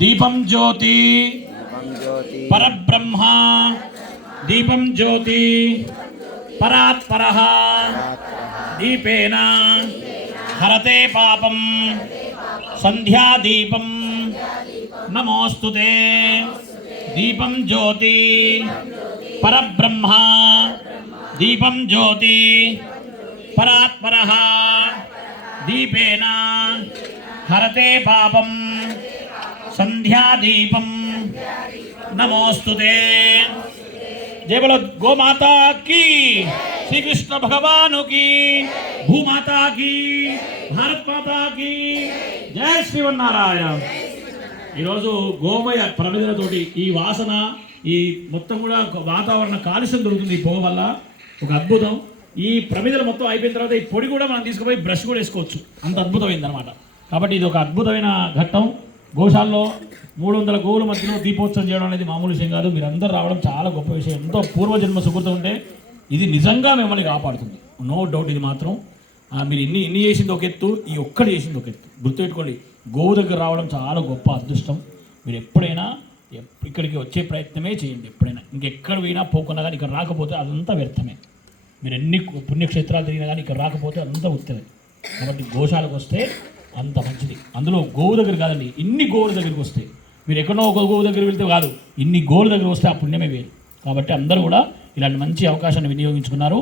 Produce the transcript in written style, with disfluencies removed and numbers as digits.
దీపం జ్యోతి పరబ్రహ్మ దీపం జ్యోతి పరాత్పరః దీపేన హరతే పాపం సంధ్యాదీపం నమోస్తుతే దీపం జ్యోతి పరబ్రహ్మ దీపం జ్యోతి పరాత్పరః దీపేన హరతే పాపం సంధ్యాదీపం నమోస్తుతే। जय बोलो गो माता की, श्री कृष्ण भगवान की, भू माता की, भारत माता की जय శ్రీమన్నారాయణ। ఈరోజు గోమయ ప్రమిదలతోటి ఈ వాసన ఈ మొత్తం కూడా వాతావరణ కాలుష్యం దొరుకుతుంది ఈ పొగ వల్ల, ఒక అద్భుతం। ఈ ప్రమిదలు మొత్తం అయిపోయిన తర్వాత ఈ పొడి కూడా మనం తీసుకుపోయి బ్రష్ కూడా వేసుకోవచ్చు, అంత అద్భుతమైంది అనమాట। కాబట్టి ఇది ఒక అద్భుతమైన ఘట్టం। గోశాలలో 300 గోవుల మధ్యలో దీపోత్సవం చేయడం అనేది మామూలు విషయం కాదు। మీరందరూ రావడం చాలా గొప్ప విషయం। ఎంతో పూర్వజన్మ సుకృతం ఉంటే ఇది నిజంగా మిమ్మల్ని కాపాడుతుంది, నో డౌట్। ఇది మాత్రం మీరు ఇన్ని చేసింది ఒక ఎత్తు, ఈ ఒక్కటి చేసింది ఒక ఎత్తు। గుర్తుపెట్టుకోండి, గోవు దగ్గర రావడం చాలా గొప్ప అదృష్టం। మీరు ఎప్పుడైనా ఇక్కడికి వచ్చే ప్రయత్నమే చేయండి, ఎప్పుడైనా ఇంకెక్కడ పోయినా పోకున్నా కానీ ఇక్కడ రాకపోతే అదంతా వ్యర్థమే। మీరు ఎన్ని పుణ్యక్షేత్రాలు తిరిగినా కానీ ఇక్కడ రాకపోతే అదంతా ఉత్తమే। కాబట్టి గోశాలకు వస్తే అంత మంచిది। అందులో గోవు దగ్గర కాదండి, ఇన్ని గోవుల దగ్గరికి వస్తే, మీరు ఎక్కడో ఒక గోవు దగ్గర వెళ్తే కాదు, ఇన్ని గోవుల దగ్గర వస్తే ఆ పుణ్యమే వేరు। కాబట్టి అందరూ కూడా ఇలాంటి మంచి అవకాశాన్ని వినియోగించుకున్నారు।